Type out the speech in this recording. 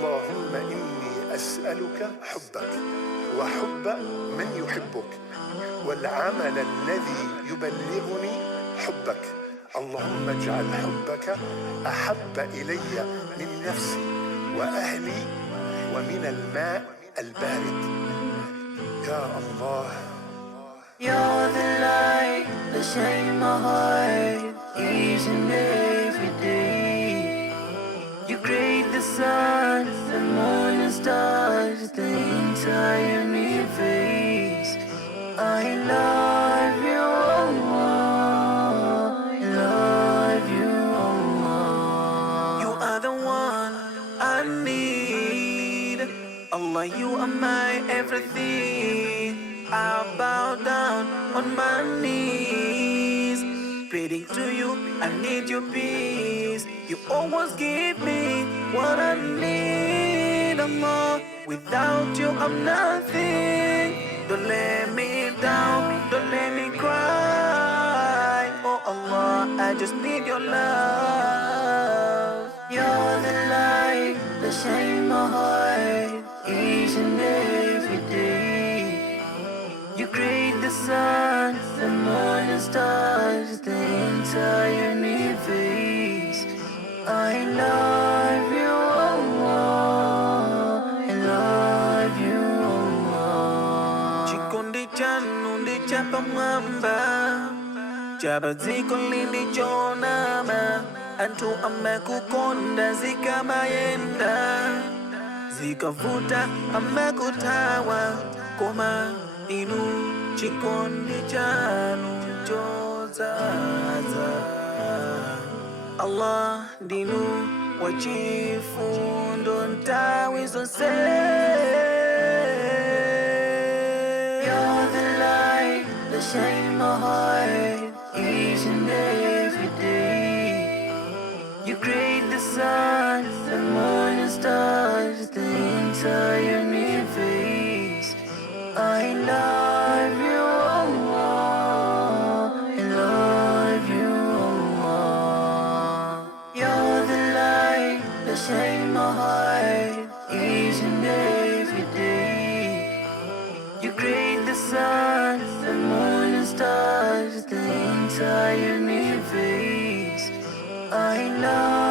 اللهم إني أسألك حبك وحب من يحبك والعمل الذي يبلغني حبك. اللهم اجعل حبك أحب إلي من نفسي وأهلي ومن الماء البارد. يا الله. You're the light that shines my heart each and every day. You create the sun, the moon and stars, the entire universe. I love you, Allah. I love you, Allah. You are the one I need. Allah, you are my everything. I bow down on my knees, praying to you, I need your peace. You always give me what I need, Allah. Without you, I'm nothing. Don't let me down, don't let me cry. Oh Allah, I just need your love. You're the light that shines my heart each and every day. You create the sun, the moon and stars, the entire universe. I love you, Allah. I love you, Allah. Chikundi chanu ndi chapa mwamba, chapa ziko lindi chonama. Antu amekukonda zikamayenda, zikavuta amekutawa koma inu chikondi chanu chozaza. Allah ndinu wachifundo ntawi zonse. You're the light that shines my heart each and every day. You create the sun, the moon and stars, the entire universe. I love you, Allah. I love you, Allah. You're the light that shines my heart each and every day. You create the sun, the moon and stars, the entire universe. I love